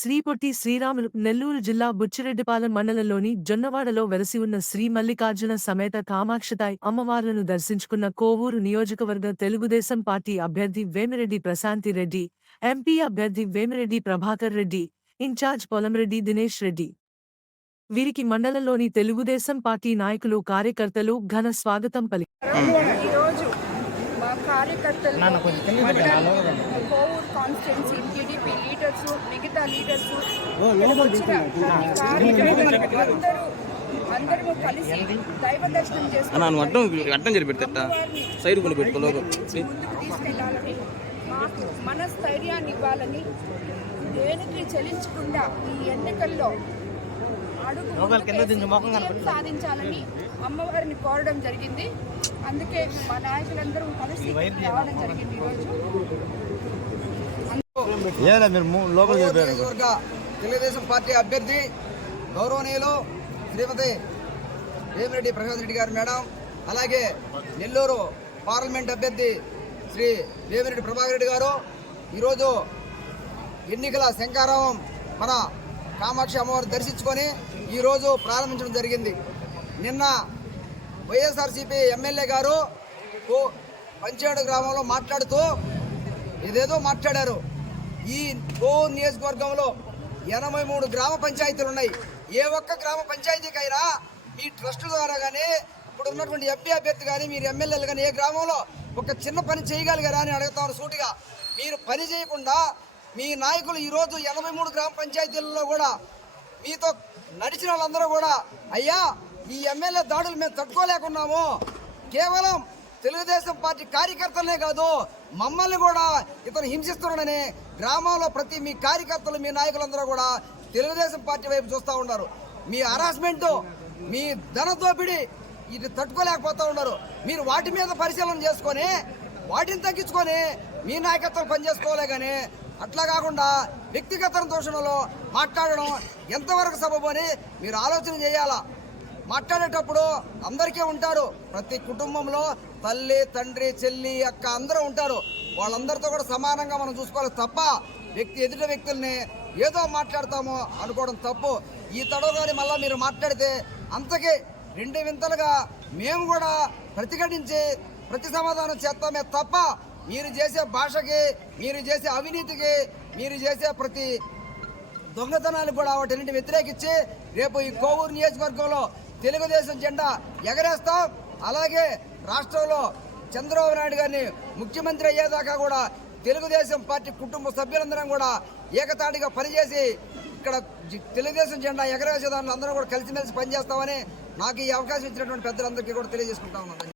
శ్రీ పొట్టి శ్రీరాములు నెల్లూరు జిల్లా బుచ్చిరెడ్డిపాలెం మండలంలోని జొన్నవాడలో వెలసి ఉన్న శ్రీ మల్లికార్జున సమేత కామాక్షతాయి అమ్మవార్లను దర్శించుకున్న కోవూరు నియోజకవర్గ తెలుగుదేశం పార్టీ అభ్యర్థి వేమిరెడ్డి ప్రశాంతి రెడ్డి, ఎంపీ అభ్యర్థి వేమిరెడ్డి ప్రభాకర్ రెడ్డి, ఇన్ఛార్జ్ పొలంరెడ్డి దినేష్ రెడ్డి. వీరికి మండలంలోని తెలుగుదేశం పార్టీ నాయకులు, కార్యకర్తలు ఘన స్వాగతం ఈరోజు మా కార్యకర్తలు కోవూరు కాన్స్టిట్యున్సీ టీడీపీ లీడర్స్, మిగతా లీడర్స్ అందరూ కలిసి దైవ దర్శనం చేసుకుని తీసుకెళ్లాలని, మాకు మనస్థైర్యాన్ని ఇవ్వాలని, దేనికి చెల్లించకుండా ఈ ఎన్నికల్లో సాధించాలని అమ్మవారిని కోరడం జరిగింది. అందుకే మా నాయకులందరూ కలిసి రావడం జరిగింది. ఈరోజు తెలుగుదేశం పార్టీ అభ్యర్థి గౌరవనీయులు శ్రీమతి వేమిరెడ్డి ప్రశాంత్ రెడ్డి గారు మేడం, అలాగే నెల్లూరు పార్లమెంట్ అభ్యర్థి శ్రీ వేమిరెడ్డి ప్రభాకర్ రెడ్డి గారు ఈరోజు ఎన్నికల శంఖారావం మన కామాక్షి అమ్మవారు దర్శించుకొని ఈరోజు ప్రారంభించడం జరిగింది. నిన్న వైఎస్ఆర్సీపీ ఎమ్మెల్యే గారు పంచేడు గ్రామంలో మాట్లాడుతూ ఏదేదో మాట్లాడారు. ఈ కోవూరు నియోజకవర్గంలో 83 గ్రామ పంచాయతీలు ఉన్నాయి. ఏ ఒక్క గ్రామ పంచాయతీకైనా మీ ట్రస్ట్ ద్వారా కానీ, ఇప్పుడు ఉన్నటువంటి ఎంపీ అభ్యర్థి కానీ, మీరు ఎమ్మెల్యేలు కానీ ఏ గ్రామంలో ఒక చిన్న పని చేయగలిగారా అని అడుగుతాను సూటిగా. మీరు పని చేయకుండా మీ నాయకులు ఈరోజు 83 గ్రామ పంచాయతీలలో కూడా మీతో నడిచిన వాళ్ళందరూ కూడా, అయ్యా ఈ ఎమ్మెల్యే దాడులు మేము తట్టుకోలేకున్నాము, కేవలం తెలుగుదేశం పార్టీ కార్యకర్తలనే కాదు మమ్మల్ని కూడా ఇతను హింసిస్తున్నాడని గ్రామంలో ప్రతి మీ కార్యకర్తలు, మీ నాయకులందరూ కూడా తెలుగుదేశం పార్టీ వైపు చూస్తూ ఉన్నారు. మీ హరాస్మెంటు, మీ ధన దోపిడీ ఇది తట్టుకోలేకపోతూ ఉన్నారు. మీరు వాటి మీద పరిశీలన చేసుకొని వాటిని తగ్గించుకొని మీ నాయకత్వం పనిచేసుకోలే కానీ అట్లా కాకుండా వ్యక్తిగత దూషణలో మాట్లాడడం ఎంతవరకు సబబు అని మీరు ఆలోచన చేయాలా. మాట్లాడేటప్పుడు అందరికీ ఉంటారు, ప్రతి కుటుంబంలో తల్లి, తండ్రి, చెల్లి, అక్క అందరూ ఉంటారు. వాళ్ళందరితో కూడా సమానంగా మనం చూసుకోవాలి తప్ప ఎదుటి వ్యక్తుల్ని ఏదో మాట్లాడతామో అనుకోవడం తప్పు. ఈ తడవగాని మళ్ళీ మీరు మాట్లాడితే అంతకీ 2 వింతలుగా మేము కూడా ప్రతిఘటించి ప్రతి సమాధానం చేస్తామే తప్ప మీరు చేసే భాషకి, మీరు చేసే అవినీతికి, మీరు చేసే ప్రతి దొంగతనానికి కూడా వాటిని వ్యతిరేకించి రేపు ఈ కోవూరు నియోజకవర్గంలో తెలుగుదేశం జెండా ఎగరేస్తాం. అలాగే రాష్ట్రంలో చంద్రబాబు నాయుడు గారిని ముఖ్యమంత్రి అయ్యేదాకా కూడా తెలుగుదేశం పార్టీ కుటుంబ సభ్యులందరం కూడా ఏకతాటిగా పనిచేసి ఇక్కడ తెలుగుదేశం జెండా ఎగరేసే దాంట్లో అందరం కూడా కలిసిమెలిసి పనిచేస్తామని నాకు ఈ అవకాశం ఇచ్చినటువంటి పెద్దలందరికీ కూడా తెలియజేసుకుంటా ఉన్నాను.